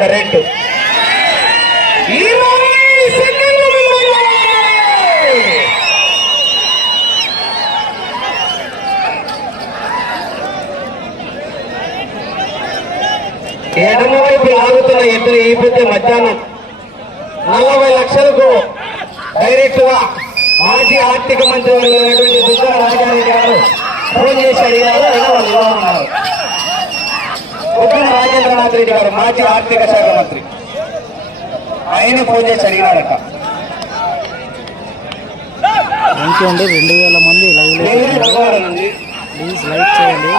Current 20 సెకండ్లు. ఎడమ వైపు లాగుతున్న ఎద్దులు ఈ పొద్దు మధ్యాహ్నం 40 లక్షలకు డైరెక్ట్ గా మాజీ ఆర్థిక మంత్రి అయినటువంటి దుర్గా రాజారెడ్డి గారు ఫోన్ చేసి అడిగారు. అయినా వాళ్ళు ఇలా ఉన్నారు. ఉత్తమ రాజేంద్రనాథ్ రెడ్డి గారు మాజీ ఆర్థిక శాఖ మంత్రి, ఆయన ఫోన్ చేసి అడిగినారట. థ్యాంక్ యూ అండి. 2000 మంది లైవ్ ప్లీజ్ లైక్ చేయండి.